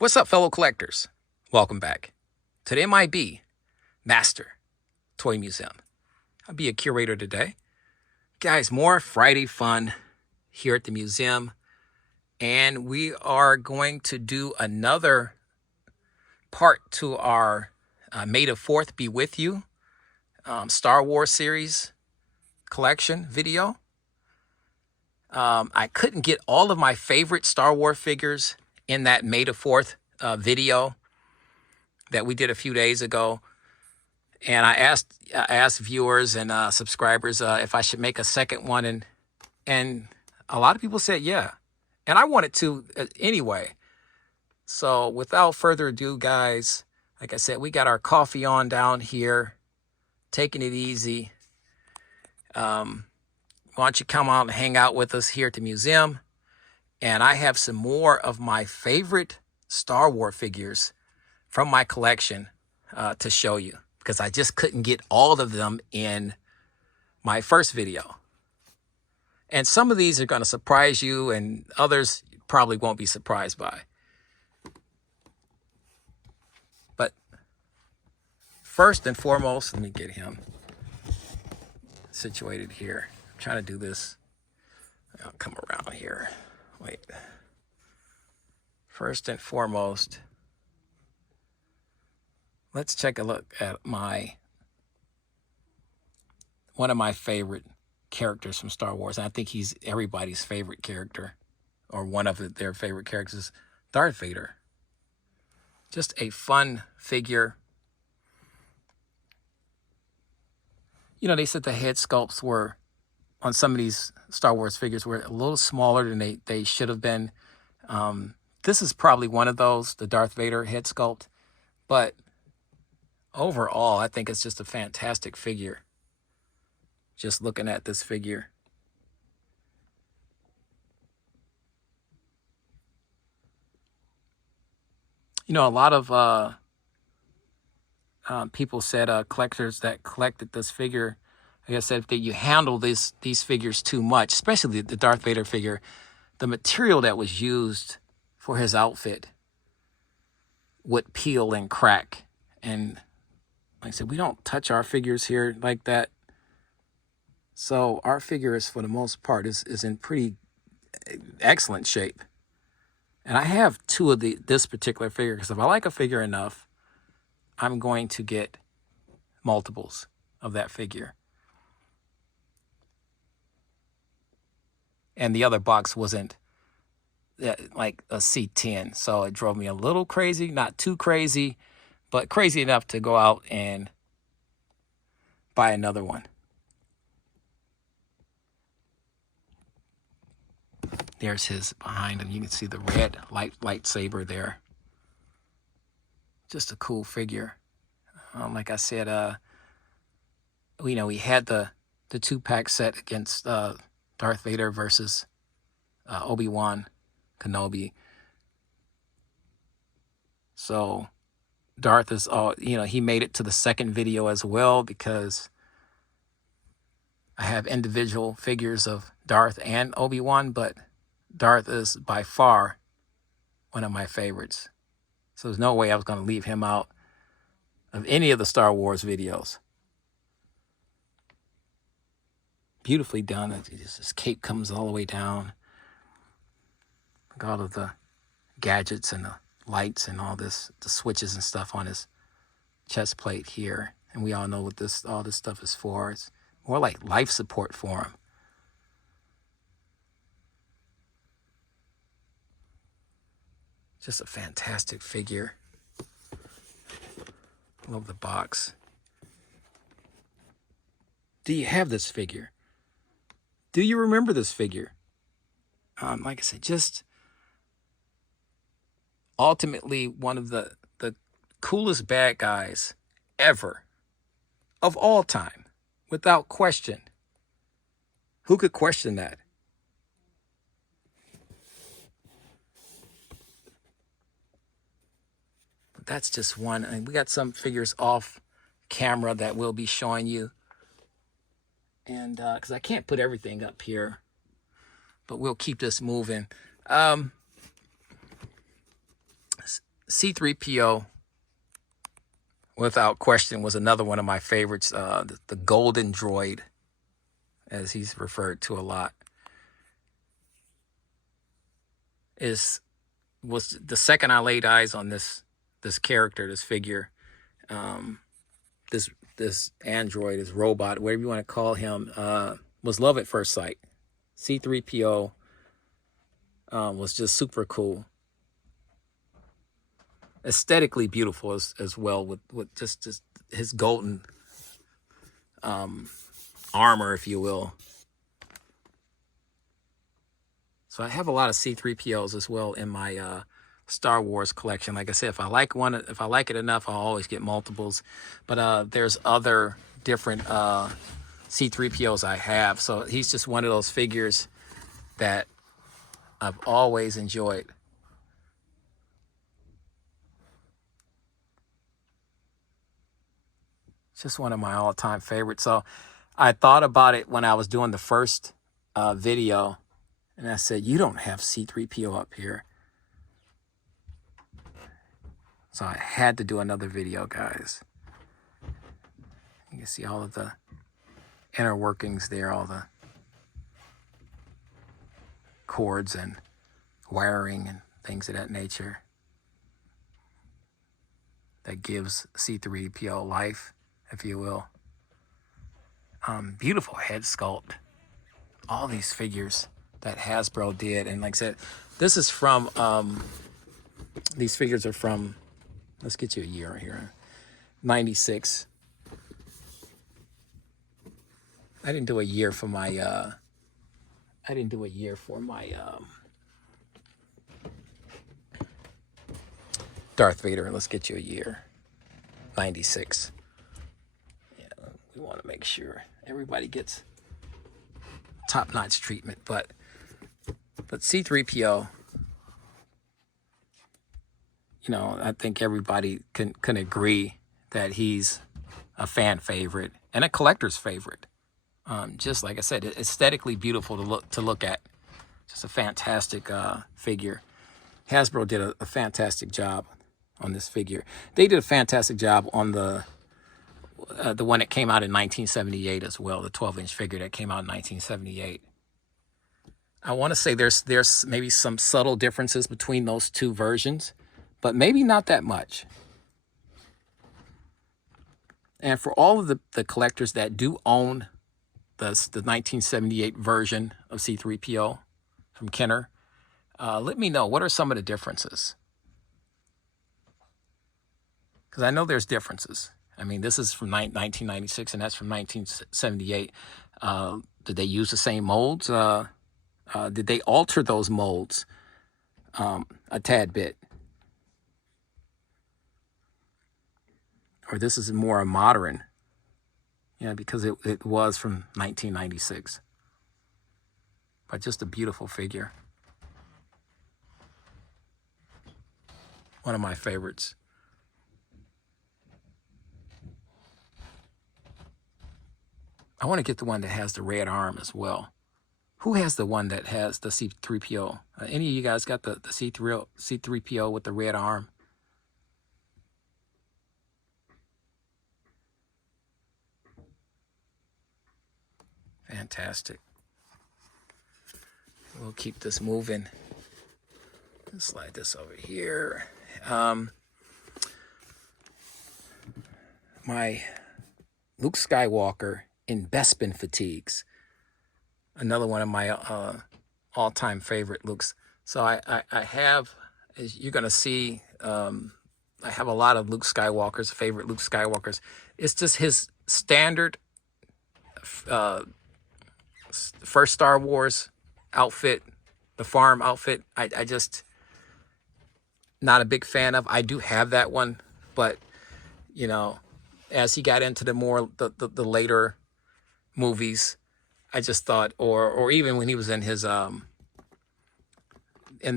What's up, fellow collectors? Welcome back to the M.I.B. Master Toy Museum. I'll be a curator today. Guys, more Friday fun here at the museum. And we are going to do another part to our May the 4th Be With You Star Wars series collection video. I couldn't get all of my favorite Star Wars figures in that May the 4th video that we did a few days ago. And I asked viewers and subscribers if I should make a second one. And a lot of people said, yeah. And I wanted to anyway. So without further ado, guys, like I said, we got our coffee on down here, taking it easy. Why don't you come out and hang out with us here at the museum? And I have some more of my favorite Star Wars figures from my collection to show you, because I just couldn't get all of them in my first video. And some of these are going to surprise you, and others probably won't be surprised by. But first and foremost, let me get him situated here. I'm trying to do this. I'll come around here. Wait. First and foremost, let's take a look at one of my favorite characters from Star Wars. And I think he's everybody's favorite character, or one of their favorite characters, Darth Vader. Just a fun figure. You know, they said the head sculpts were, on some of these Star Wars figures, were a little smaller than they should have been. This is probably one of those, the Darth Vader head sculpt. But overall, I think it's just a fantastic figure. Just looking at this figure. You know, a lot of people said, collectors that collected this figure, like I said, that you handle these figures too much, especially the Darth Vader figure. The material that was used for his outfit would peel and crack. And like I said, we don't touch our figures here like that. So our figure is, for the most part, is in pretty excellent shape. And I have two of this particular figure, because if I like a figure enough, I'm going to get multiples of that figure. And the other box wasn't like a C10, so it drove me a little crazy. Not too crazy, but crazy enough to go out and buy another one. There's his behind him. You can see the red lightsaber there. Just a cool figure. Like I said, we had the 2-pack set against Darth Vader versus Obi-Wan Kenobi. So Darth is he made it to the second video as well, because I have individual figures of Darth and Obi-Wan, but Darth is by far one of my favorites. So there's no way I was going to leave him out of any of the Star Wars videos. Beautifully done. His cape comes all the way down. Like all of the gadgets and the lights and all this, the switches and stuff on his chest plate here. And we all know what all this stuff is for. It's more like life support for him. Just a fantastic figure. Love the box. Do you have this figure? Do you remember this figure? Like I said, just ultimately one of the coolest bad guys ever, of all time, without question. Who could question that? But that's just one. I mean, we got some figures off camera that we'll be showing you. And because I can't put everything up here, but we'll keep this moving. C-3PO, without question, was another one of my favorites. The golden droid, as he's referred to a lot, was the second I laid eyes on this character, this figure, this android, this robot, whatever you want to call him, was love at first sight. C-3PO was just super cool, aesthetically beautiful as well, with just his golden armor, if you will. So I have a lot of C-3POs as well in my Star Wars collection. Like I said, if I like it enough, I'll always get multiples. But there's other different C-3POs I have. So he's just one of those figures that I've always enjoyed. It's just one of my all-time favorites. So I thought about it when I was doing the first video, and I said, you don't have C-3PO up here. So I had to do another video, guys. You can see all of the inner workings there, all the cords and wiring and things of that nature that gives C-3PO life, if you will. Beautiful head sculpt. All these figures that Hasbro did. And like I said, this is from, these figures are from, let's get you a year here, 96. I didn't do a year for my, Darth Vader. Let's get you a year, 96. Yeah, we want to make sure everybody gets top-notch treatment, but C-3PO, you know, I think everybody can agree that he's a fan favorite and a collector's favorite. Just like I said, aesthetically beautiful to look at. Just a fantastic figure. Hasbro did a fantastic job on this figure. They did a fantastic job on the one that came out in 1978 as well, the 12-inch figure that came out in 1978. I want to say there's maybe some subtle differences between those two versions, but maybe not that much. And for all of the collectors that do own the 1978 version of C-3PO from Kenner, let me know, what are some of the differences? Because I know there's differences. I mean, this is from 1996 and that's from 1978. Did they use the same molds? Did they alter those molds a tad bit? Or this is more a modern, because it was from 1996. But just a beautiful figure. One of my favorites. I want to get the one that has the red arm as well. Who has the one that has the C-3PO? Any of you guys got the C-3PO with the red arm? Fantastic. We'll keep this moving. Let's slide this over here. My Luke Skywalker in Bespin fatigues. Another one of my all-time favorite Lukes. So I have, as you're going to see, I have a lot of Luke Skywalker's, favorite Luke Skywalker's. It's just his standard first Star Wars outfit, the farm outfit. I just not a big fan of. I do have that one, but as he got into the the later movies, I just thought, or even when he was in his in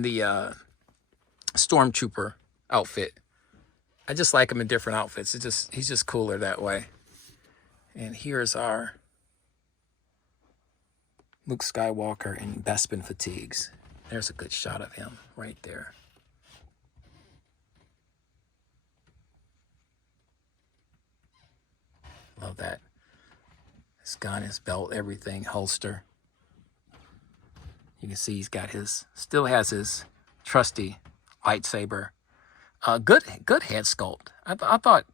the Stormtrooper outfit, I just like him in different outfits. He's just cooler that way. And here's our Luke Skywalker in Bespin fatigues. There's a good shot of him right there. Love that. His gun, his belt, everything, holster. You can see he's got his, still has his trusty lightsaber. Good head sculpt. I thought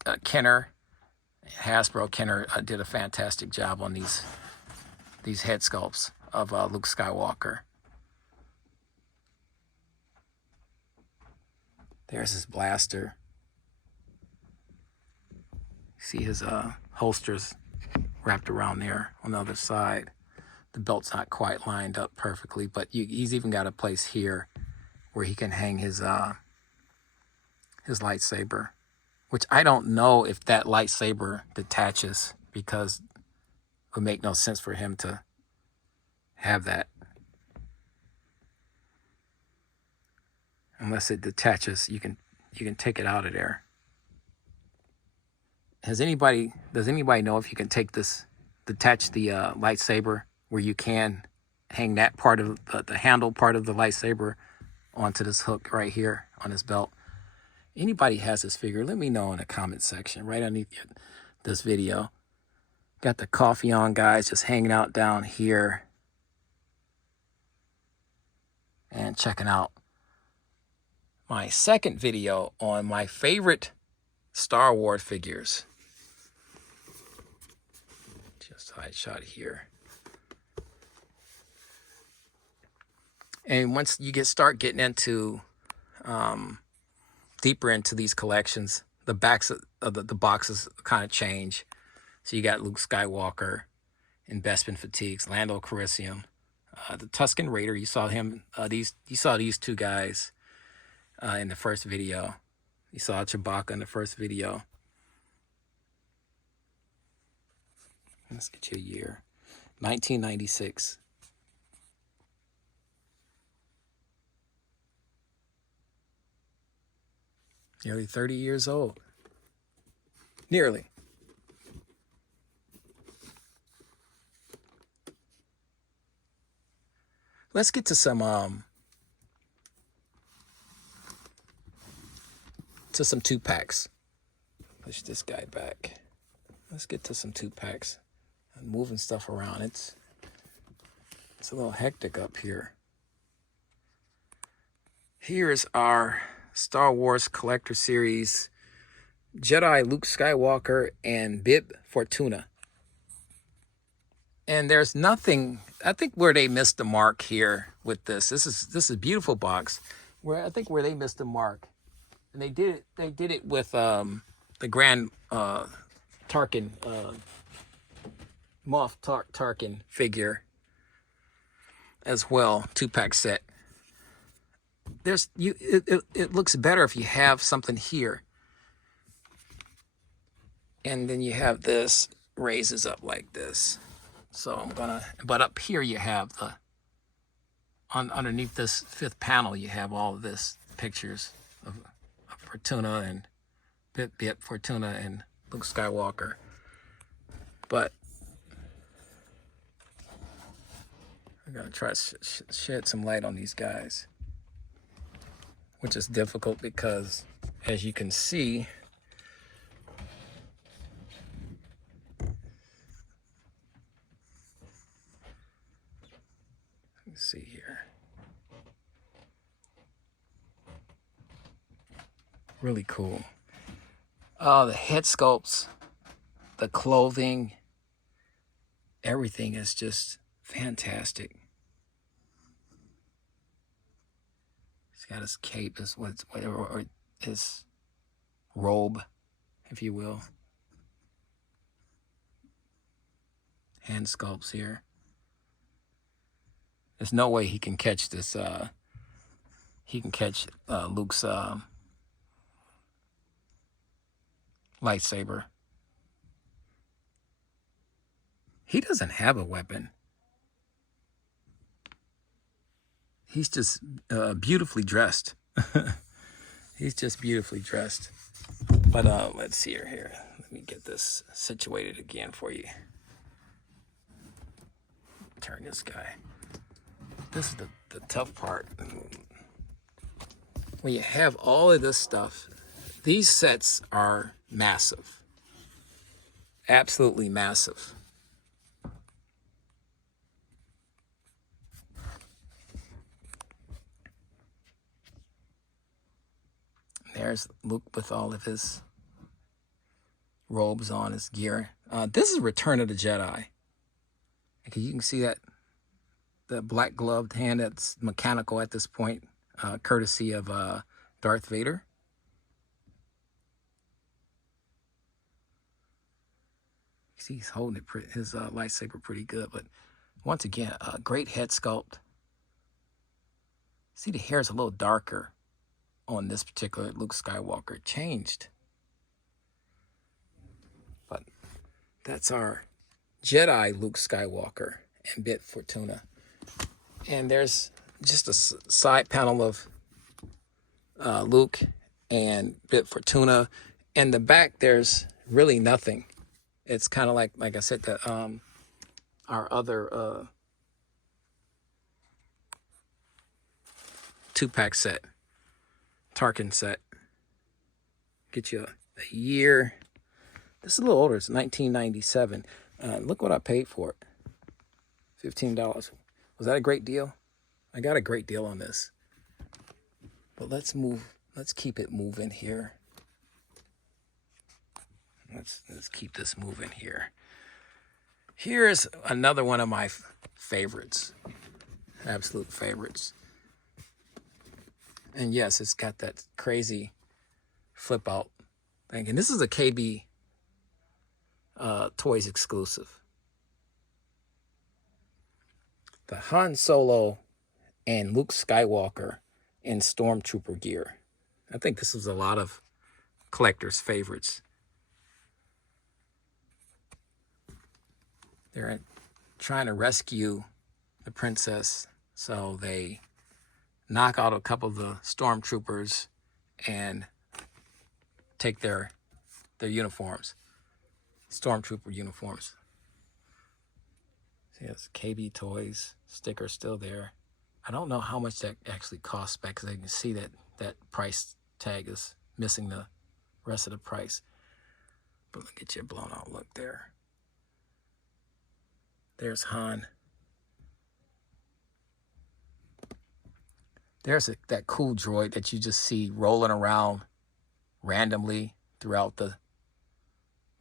Hasbro Kenner did a fantastic job on these head sculpts of Luke Skywalker. There's his blaster. See his holsters wrapped around there on the other side. The belt's not quite lined up perfectly, but he's even got a place here where he can hang his lightsaber, which I don't know if that lightsaber detaches, because it would make no sense for him to have that unless it detaches. You can take it out of there. Does anybody know if you can detach the lightsaber, where you can hang that part of the handle part of the lightsaber onto this hook right here on his belt? Anybody has this figure, let me know in the comment section right underneath this video. Got the coffee on, guys, just hanging out down here and checking out my second video on my favorite Star Wars figures. Just side shot here. And once you start getting into deeper into these collections, the backs of the boxes kind of change. So you got Luke Skywalker in Bespin fatigues, Lando Calrissian, the Tusken Raider. You saw him. You saw these two guys in the first video. You saw Chewbacca in the first video. Let's get you a year. 1996. Nearly 30 years old. Nearly. Let's get to some 2-packs. Push this guy back. Let's get to some 2-packs. I'm moving stuff around. It's a little hectic up here. Here's our Star Wars Collector Series Jedi Luke Skywalker and M.I.B. Fortuna. And there's nothing, I think, where they missed the mark here with this. This is a beautiful box. Where they missed the mark. And they did it with the Grand Tarkin Moff Tarkin figure as well, 2-pack set. It looks better if you have something here, and then you have this raises up like this. So but up here you have underneath this 5th panel, you have all of this pictures of Fortuna and M.I.B. Fortuna and Luke Skywalker. But I'm gonna try to shed some light on these guys, which is difficult because, as you can see, let's see here. Really cool. Oh, the head sculpts, the clothing, everything is just fantastic. He's got his cape, or his robe, if you will. Hand sculpts here. There's no way he can catch this. He can catch Luke's lightsaber. He doesn't have a weapon. He's just beautifully dressed. He's just beautifully dressed. But let's see here. Let me get this situated again for you. Turn this guy. This is the tough part. When you have all of this stuff, these sets are massive. Absolutely massive. There's Luke with all of his robes on, his gear. This is Return of the Jedi. Okay, you can see that the black gloved hand that's mechanical at this point, courtesy of Darth Vader. You see he's holding his lightsaber pretty good, but once again, great head sculpt. See, the hair is a little darker on this particular Luke Skywalker. It changed. But that's our Jedi Luke Skywalker and Bit Fortuna. And there's just a side panel of Luke and Bit Fortuna. In the back, there's really nothing. It's kind of like I said, that our other 2-pack set, Tarkin set. Get you a year. This is a little older. It's 1997. Look what I paid for it. $15. Was that a great deal? I got a great deal on this. But let's move. Let's keep it moving here. Let's keep this moving here. Here's another one of my favorites. Absolute favorites. And yes, it's got that crazy flip out thing. And this is a KB Toys exclusive. The Han Solo and Luke Skywalker in Stormtrooper gear. I think this was a lot of collectors' favorites. They're trying to rescue the princess, so they knock out a couple of the stormtroopers and take their uniforms, stormtrooper uniforms. See, it's KB Toys sticker still there. I don't know how much that actually costs back, because I can see that price tag is missing the rest of the price. But look at your blown out look there. There's Han. There's that cool droid that you just see rolling around randomly throughout the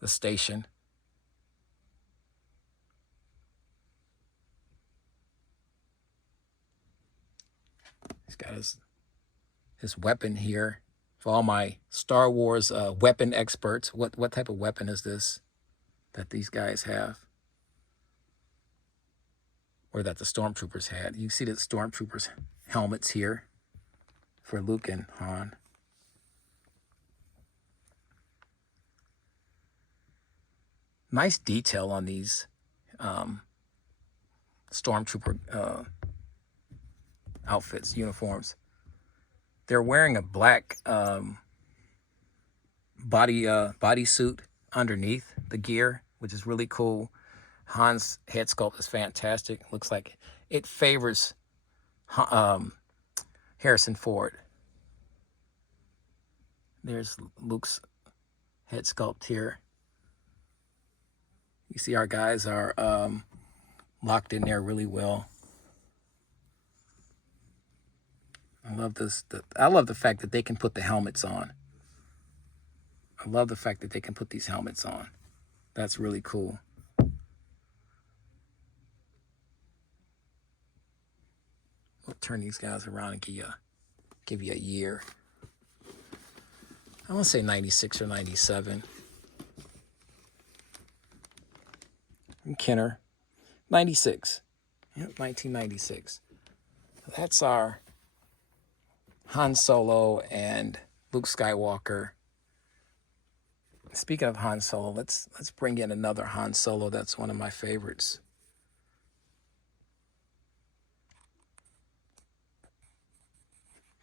station. He's got his weapon here. For all my Star Wars weapon experts, what type of weapon is this that these guys have? Or that the Stormtroopers had. You see the Stormtroopers' helmets here for Luke and Han. Nice detail on these Stormtrooper outfits, uniforms. They're wearing a black bodysuit underneath the gear, which is really cool. Han's head sculpt is fantastic. Looks like it favors Harrison Ford. There's Luke's head sculpt here. You see our guys are locked in there really well. I love this. I love the fact that they can put the helmets on. I love the fact that they can put these helmets on. That's really cool. We'll turn these guys around and give you a year. I want to say 96 or 97. And Kenner, 96. Yep, 1996. That's our Han Solo and Luke Skywalker. Speaking of Han Solo, let's bring in another Han Solo that's one of my favorites.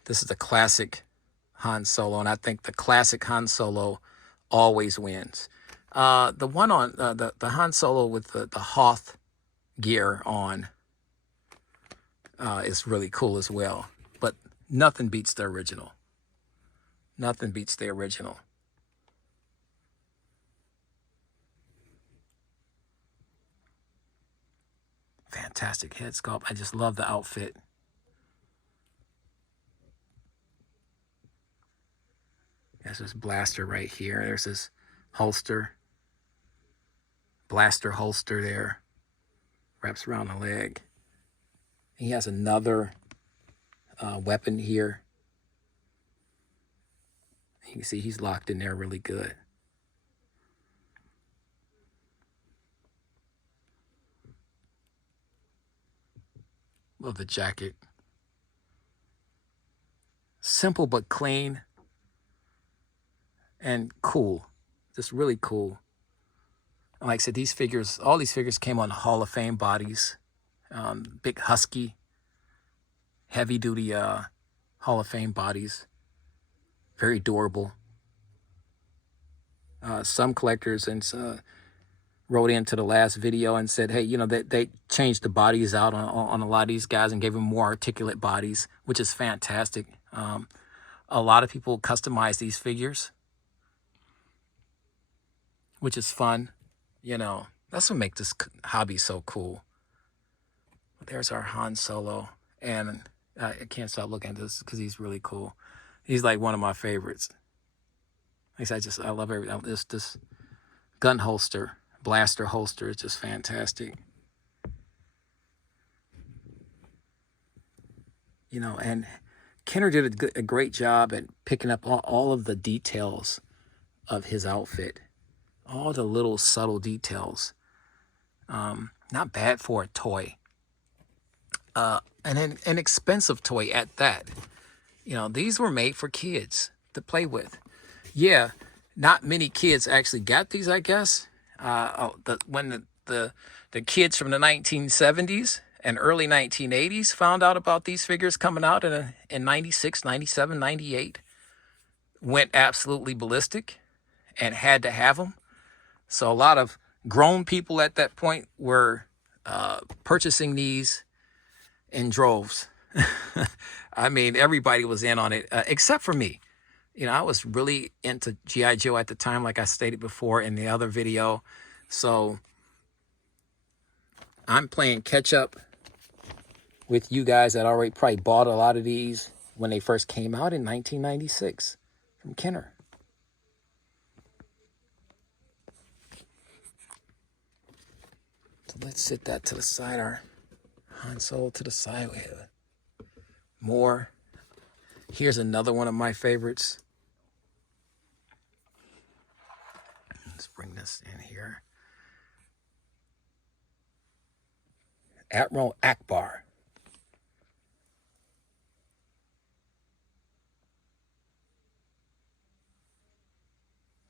This is the classic Han Solo, and I think the classic Han Solo always wins. The one on the Han Solo with the Hoth gear on is really cool as well. But nothing beats the original. Nothing beats the original. fantastic head sculpt. I just love the outfit. There's this blaster right here. There's this holster. Blaster holster there. Wraps around the leg. He has another weapon here. You can see he's locked in there really good. Love the jacket. Simple but clean. And cool. Just really cool. And like I said, these figures, all these figures came on Hall of Fame bodies. Big husky, heavy duty Hall of Fame bodies. Very durable. Some collectors wrote into the last video and said, hey, you know, they changed the bodies out on a lot of these guys and gave them more articulate bodies, which is fantastic. A lot of people customize these figures, which is fun. You know, that's what makes this hobby so cool. There's our Han Solo, and I can't stop looking at this because he's really cool. He's like one of my favorites. Like I said, I love everything. This gun holster, blaster holster is just fantastic. You know, and Kenner did a great job at picking up all of the details of his outfit. All the little subtle details. Not bad for a toy. And an expensive toy at that. You know, these were made for kids to play with. Yeah, not many kids actually got these, I guess. When the kids from the 1970s and early 1980s found out about these figures coming out in 96, 97, 98, went absolutely ballistic and had to have them. So a lot of grown people at that point were purchasing these in droves. I mean, everybody was in on it, except for me. You know, I was really into G.I. Joe at the time, like I stated before in the other video. So I'm playing catch up with you guys that already probably bought a lot of these when they first came out in 1996 from Kenner. So let's set that to the side. Our Han Solo to the side. We have more. Here's another one of my favorites. Let's bring this in here. Admiral Ackbar.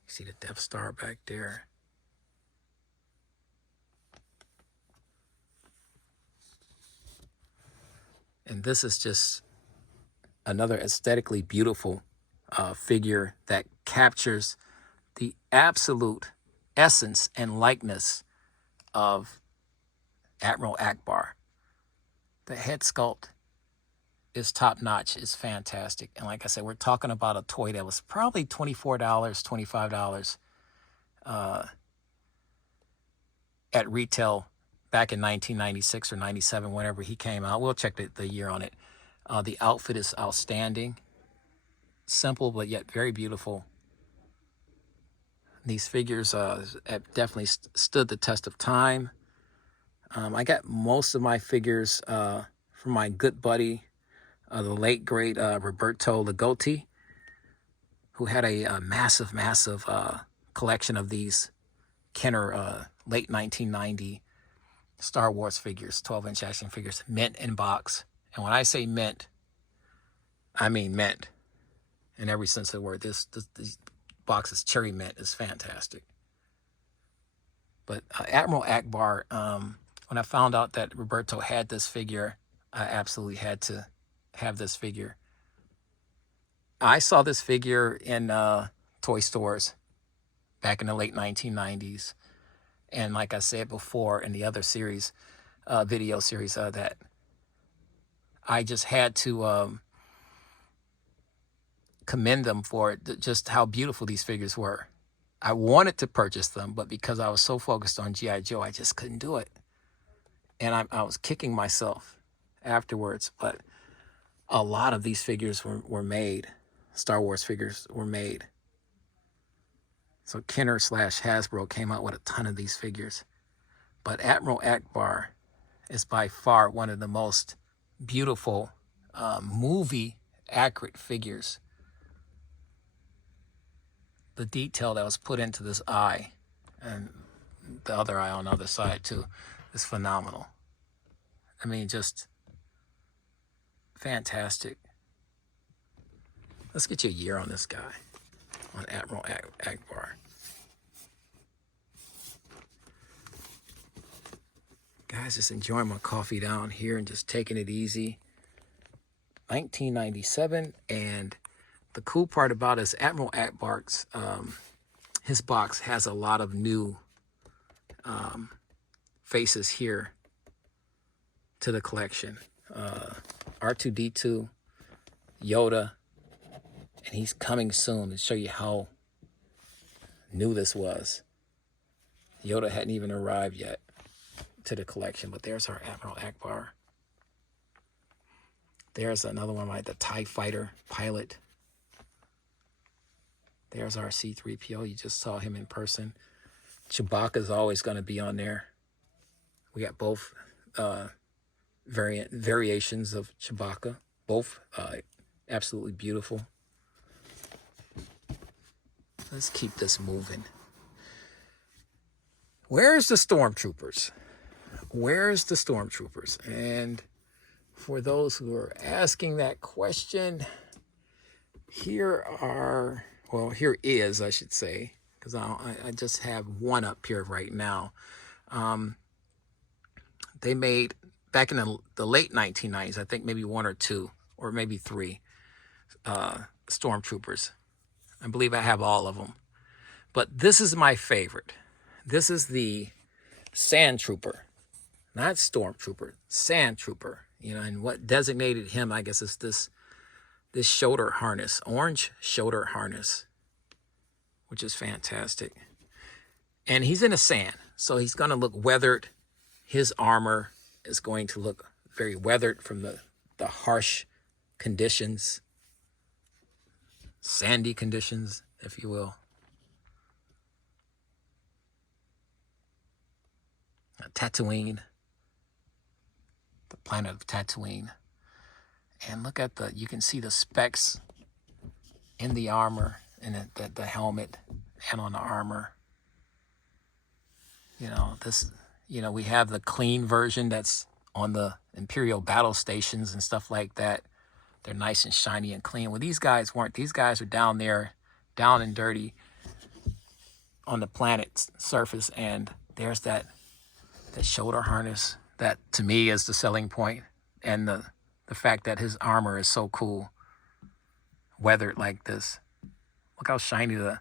See the Death Star back there. And this is just another aesthetically beautiful figure that captures the absolute essence and likeness of Admiral Ackbar. The head sculpt is top-notch, is fantastic. And like I said, we're talking about a toy that was probably $24, $25 at retail back in 1996 or 97, whenever he came out. We'll check the year on it. The outfit is outstanding. Simple, but yet very beautiful. These figures have definitely stood the test of time. I got most of my figures from my good buddy, the late, great Roberto Ligotti, who had a massive collection of these Kenner late 1990 Star Wars figures, 12-inch action figures, mint in box. And when I say mint, I mean mint in every sense of the word. This box is cherry mint. Is fantastic. But Admiral Ackbar, when I found out that Roberto had this figure, I absolutely had to have this figure. I saw this figure in toy stores back in the late 1990s. And like I said before in the other series, video series, that I just had to commend them for it, just how beautiful these figures were. I wanted to purchase them, but because I was so focused on G.I. Joe, I just couldn't do it. And I was kicking myself afterwards. But a lot of these figures were made. Star Wars figures were made. So Kenner / Hasbro came out with a ton of these figures. But Admiral Ackbar is by far one of the most beautiful movie accurate figures. The detail that was put into this eye and the other eye on the other side too is phenomenal. I mean, just fantastic. Let's get you a year on this guy, on Admiral Ackbar. Guys, just enjoying my coffee down here and just taking it easy. 1997, and the cool part about it is Admiral Ackbar's, his box has a lot of new faces here to the collection. R2-D2, Yoda, and he's coming soon to show you how new this was. Yoda hadn't even arrived yet to the collection, but there's our Admiral Ackbar. There's another one, like the TIE Fighter pilot. There's our C-3PO. You just saw him in person. Chewbacca's always going to be on there. We got both variations of Chewbacca. Both absolutely beautiful. Let's keep this moving. Where's the Stormtroopers? Where's the Stormtroopers? And for those who are asking that question, here is, I should say, because I just have one up here right now. They made, back in the late 1990s, I think maybe one or two, or maybe three Stormtroopers. I believe I have all of them. But this is my favorite. This is the Sandtrooper, not Stormtrooper, Sandtrooper. You know, and what designated him, I guess, is this shoulder harness, orange shoulder harness, which is fantastic. And he's in the sand, so he's going to look weathered. His armor is going to look very weathered from the harsh conditions, sandy conditions, if you will. Tatooine, the planet of Tatooine. And look at you can see the specks in the armor, and the helmet, and on the armor. You know, we have the clean version that's on the Imperial battle stations and stuff like that. They're nice and shiny and clean. Well, these guys weren't. These guys are down there, down and dirty on the planet's surface, and there's that shoulder harness that to me is the selling point, and the fact that his armor is so cool, weathered like this. Look how shiny the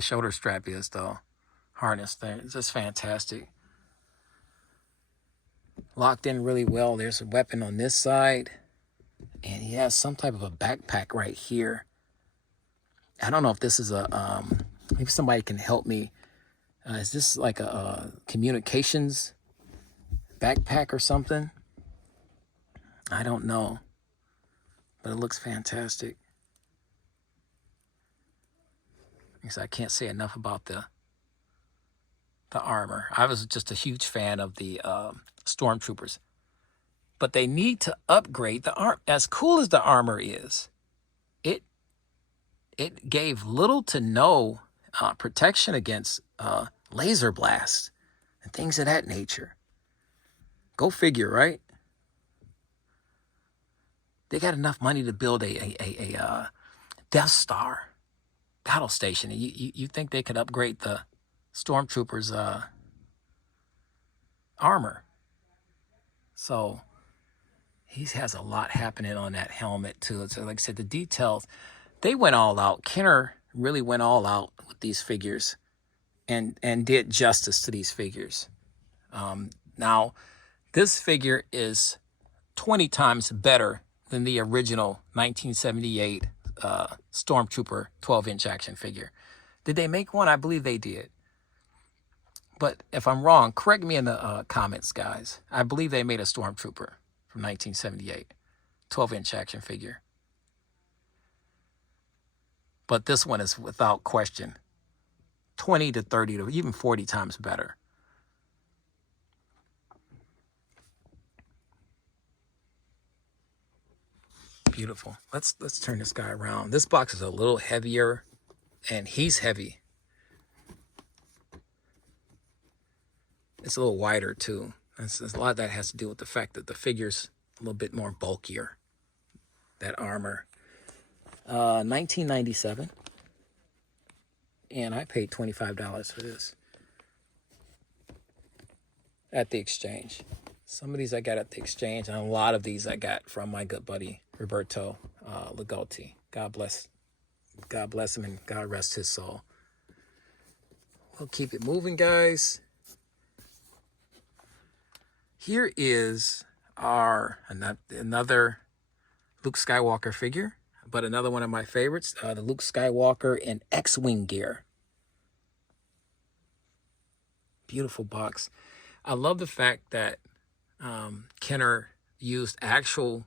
shoulder strap is, though. Harness there. It's just fantastic. Locked in really well. There's a weapon on this side, and he has some type of a backpack right here. I don't know if this is maybe somebody can help me. Is this like a communications backpack or something? I don't know, but it looks fantastic. I can't say enough about the armor. I was just a huge fan of the Stormtroopers, but they need to upgrade the armor. As cool as the armor is, it gave little to no protection against laser blasts and things of that nature. Go figure, right? They got enough money to build a Death Star battle station. You think they could upgrade the Stormtroopers' armor? So he has a lot happening on that helmet too. So like I said, the details, they went all out. Kenner really went all out with these figures and did justice to these figures. Now, this figure is 20 times better than the original 1978 Stormtrooper 12-inch action figure. Did they make one? I believe they did. But if I'm wrong, correct me in the comments, guys. I believe they made a Stormtrooper from 1978, 12-inch action figure. But this one is without question 20 to 30 to even 40 times better. Beautiful. Let's turn this guy around. This box is a little heavier, and he's heavy. It's a little wider too. A lot of that has to do with the fact that the figure's a little bit more bulkier. That armor. 1997. And I paid $25 for this at the exchange. Some of these I got at the exchange, and a lot of these I got from my good buddy Roberto Ligoti. God bless him, and God rest his soul. We'll keep it moving, guys. Here is our another Luke Skywalker figure, but another one of my favorites, the Luke Skywalker in X-Wing gear. Beautiful box. I love the fact that Kenner used actual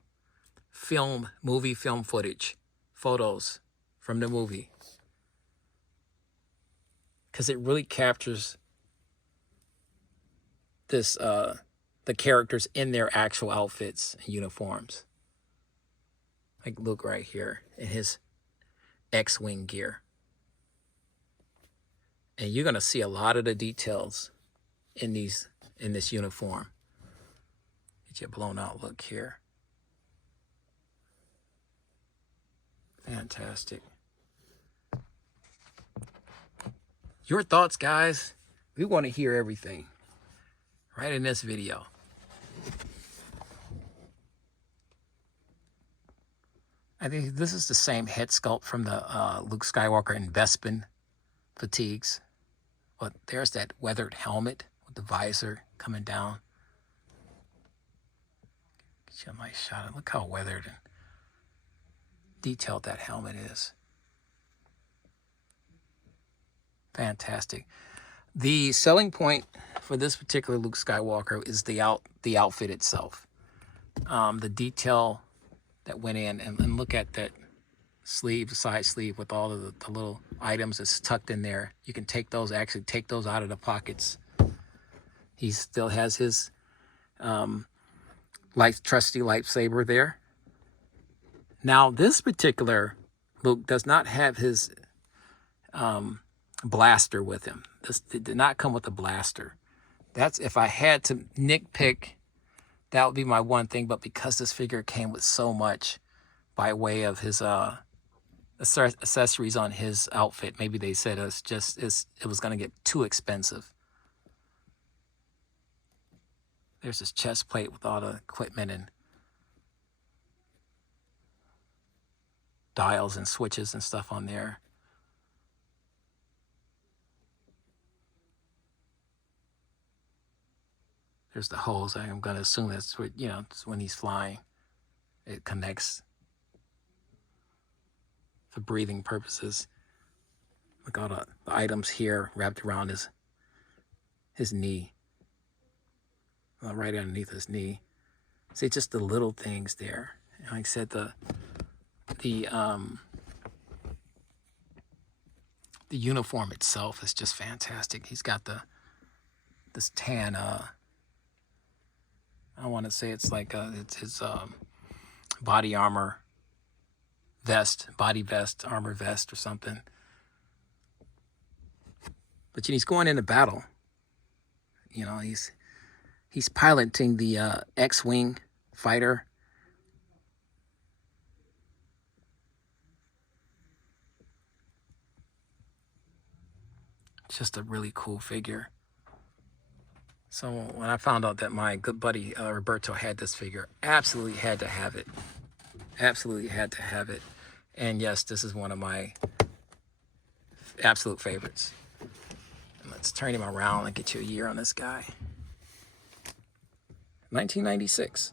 movie film footage, photos from the movie, because it really captures this the characters in their actual outfits and uniforms. Like Luke right here in his X-Wing gear. And you're gonna see a lot of the details in this uniform. Get your blown out look here. Fantastic. Your thoughts, guys. We want to hear everything right in this video. I think this is the same head sculpt from the Luke Skywalker in Bespin fatigues. But there's that weathered helmet with the visor coming down. Get you a nice shot. Look how weathered and detailed that helmet is. Fantastic. The selling point for this particular Luke Skywalker is the outfit itself. The detail that went in, and look at that sleeve, side sleeve with all of the little items that's tucked in there. You can take those out of the pockets. He still has his trusty lightsaber there. Now, this particular Luke does not have his blaster with him. This did not come with a blaster. That's, if I had to nitpick, that would be my one thing. But because this figure came with so much by way of his accessories on his outfit, maybe they said it was going to get too expensive. There's his chest plate with all the equipment and dials and switches and stuff on there. There's the holes. I'm going to assume that's what, it's when he's flying. It connects for breathing purposes. Look, all the items here wrapped around his knee. Right underneath his knee. See, just the little things there. Like I said, the uniform itself is just fantastic. He's got this tan I want to say it's like it's his body armor vest, armor vest or something. But he's going into battle. He's piloting the X-Wing fighter. It's just a really cool figure. So when I found out that my good buddy Roberto had this figure, absolutely had to have it. Absolutely had to have it. And yes, this is one of my absolute favorites. And let's turn him around and get you a year on this guy. 1996.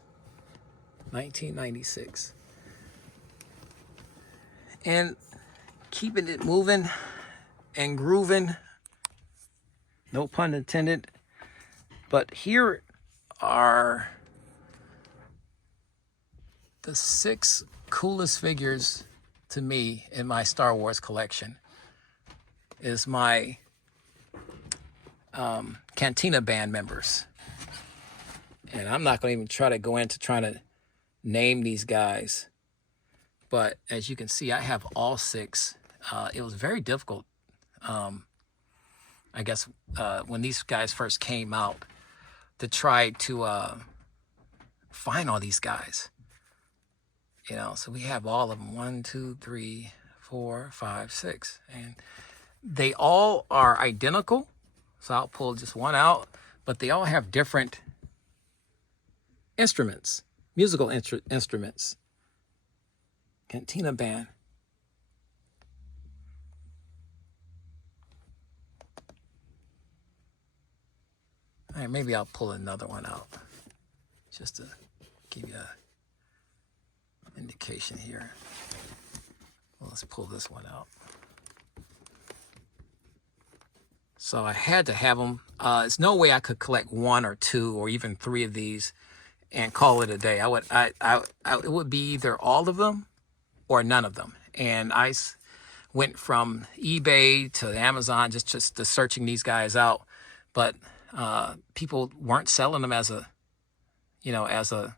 1996. And keeping it moving and grooving. No pun intended. But here are the 6 coolest figures to me in my Star Wars collection. Is my Cantina band members. And I'm not going to even try to go into trying to name these guys. But as you can see, I have all 6. It was very difficult, I guess, when these guys first came out, to try to find all these guys. You know, so we have all of them. 1, 2, 3, 4, 5, 6. And they all are identical. So I'll pull just one out. But they all have different instruments, musical instruments. Cantina band. All right, maybe I'll pull another one out just to give you an indication here. Well, let's pull this one out. So I had to have them. There's no way I could collect 1 or 2 or even 3 of these and call it a day. It would be either all of them or none of them. And I went from eBay to Amazon just to searching these guys out, but people weren't selling them as a, as a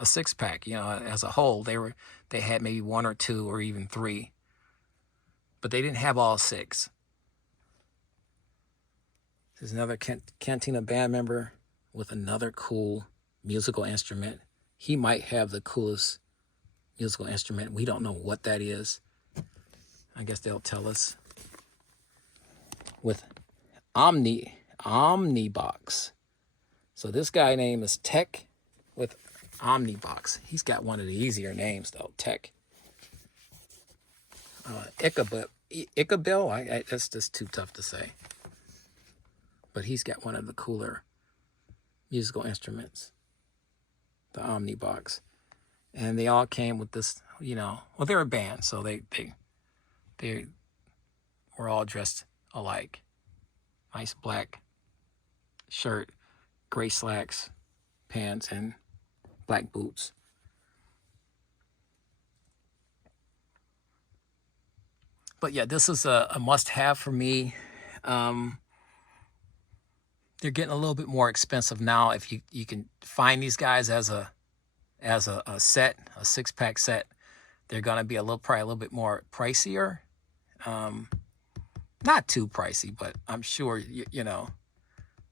6-pack, as a whole. They had maybe 1 or 2 or even 3, but they didn't have all 6. There's another Cantina band member with another cool musical instrument. He might have the coolest musical instrument. We don't know what that is. I guess they'll tell us. With Omnibox. So this guy name is Tech with Omnibox. He's got one of the easier names though, Tech. Ichabel, that's just too tough to say. But he's got one of the cooler musical instruments, the Omnibox. And they all came with this, well, they're a band, so they were all dressed alike. Nice black shirt, gray slacks, pants, and black boots. But yeah, this is a must-have for me. They're getting a little bit more expensive now. If you can find these guys as a set, a 6-pack set, they're gonna be probably a little bit more pricier. Not too pricey, but I'm sure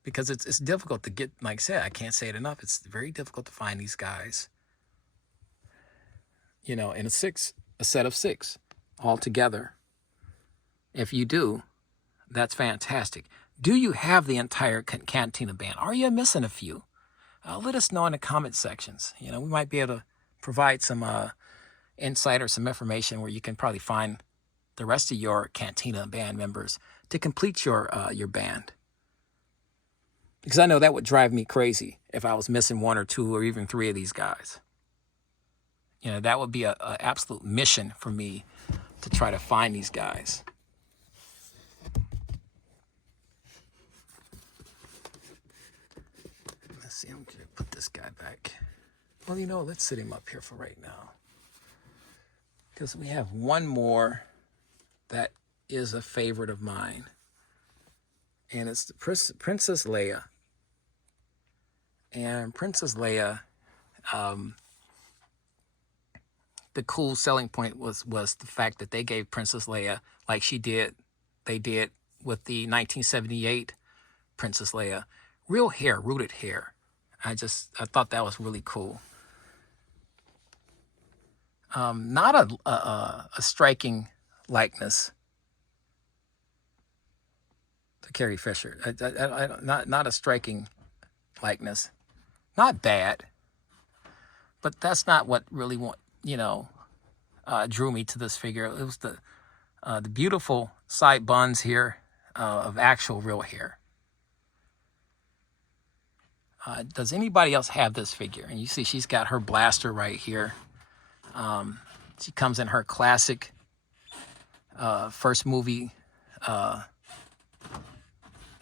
because it's difficult to get. Like I said, I can't say it enough. It's very difficult to find these guys. In a set of 6 all together. If you do, that's fantastic. Do you have the entire Cantina band? Are you missing a few? Let us know in the comment sections. We might be able to provide some insight or some information where you can probably find the rest of your Cantina band members to complete your band. Because I know that would drive me crazy if I was missing 1 or 2 or even 3 of these guys. That would be an absolute mission for me to try to find these guys. Let's see, I'm going to put this guy back. Well, let's sit him up here for right now. Because we have one more that is a favorite of mine. And it's the Princess Leia. And Princess Leia, the cool selling point was the fact that they gave Princess Leia, like they did with the 1978 Princess Leia, real hair, rooted hair. I thought that was really cool. Not a striking likeness to Carrie Fisher. Not a striking likeness. Not bad, but that's not what really drew me to this figure. It was the beautiful side buns here of actual real hair. Does anybody else have this figure? And you see she's got her blaster right here. She comes in her classic first movie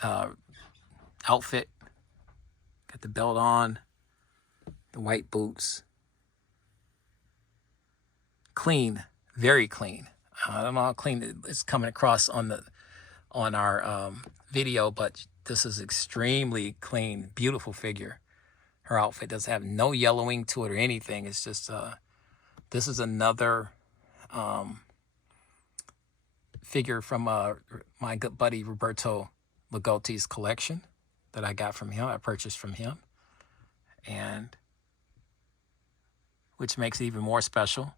outfit. Got the belt on, the white boots. Clean, very clean. I don't know how clean it's coming across on our video, but this is extremely clean, beautiful figure. Her outfit doesn't have no yellowing to it or anything. It's just this is another figure from my good buddy Roberto Ligotti's collection that I got from him. I purchased from him, and which makes it even more special.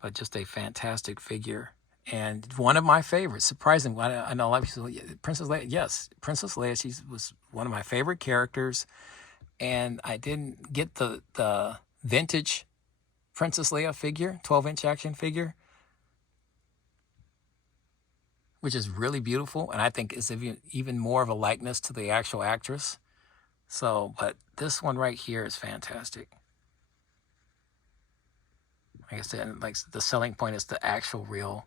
But just a fantastic figure. And one of my favorites, surprisingly. I know a lot of people say, Princess Leia. Yes, Princess Leia, she was one of my favorite characters. And I didn't get the vintage Princess Leia figure, 12-inch action figure, which is really beautiful. And I think is even more of a likeness to the actual actress. So, but this one right here is fantastic. Like I said, like the selling point is the actual real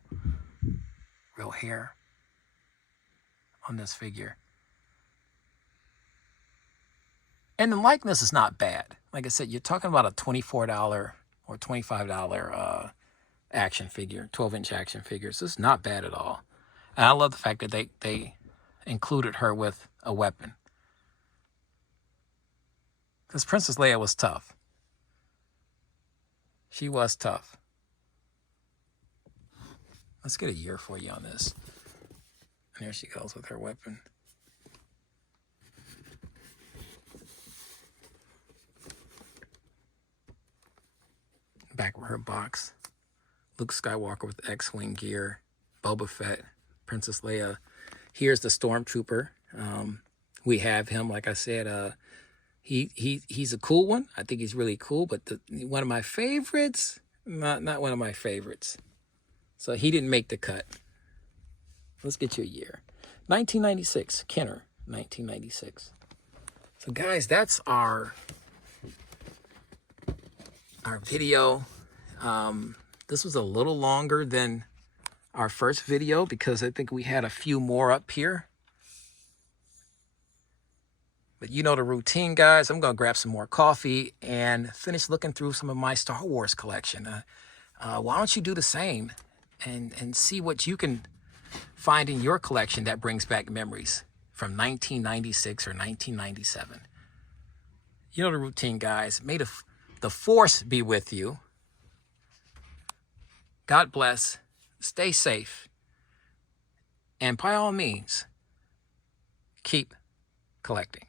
hair on this figure. And the likeness is not bad. Like I said, you're talking about a $24 or $25 action figure, 12-inch action figure. So it's not bad at all. And I love the fact that they included her with a weapon. Because Princess Leia was tough. She was tough. Let's get a year for you on this. And there she goes with her weapon. Back with her box. Luke Skywalker with X-Wing gear. Boba Fett. Princess Leia. Here's the Stormtrooper. We have him, like I said, he's a cool one. I think he's really cool, but one of my favorites, not one of my favorites. So he didn't make the cut. Let's get you a year. 1996, Kenner, 1996. So guys, that's our video. This was a little longer than our first video because I think we had a few more up here. But you know the routine, guys. I'm going to grab some more coffee and finish looking through some of my Star Wars collection. Why don't you do the same and see what you can find in your collection that brings back memories from 1996 or 1997. You know the routine, guys. May the Force be with you. God bless. Stay safe. And by all means, keep collecting.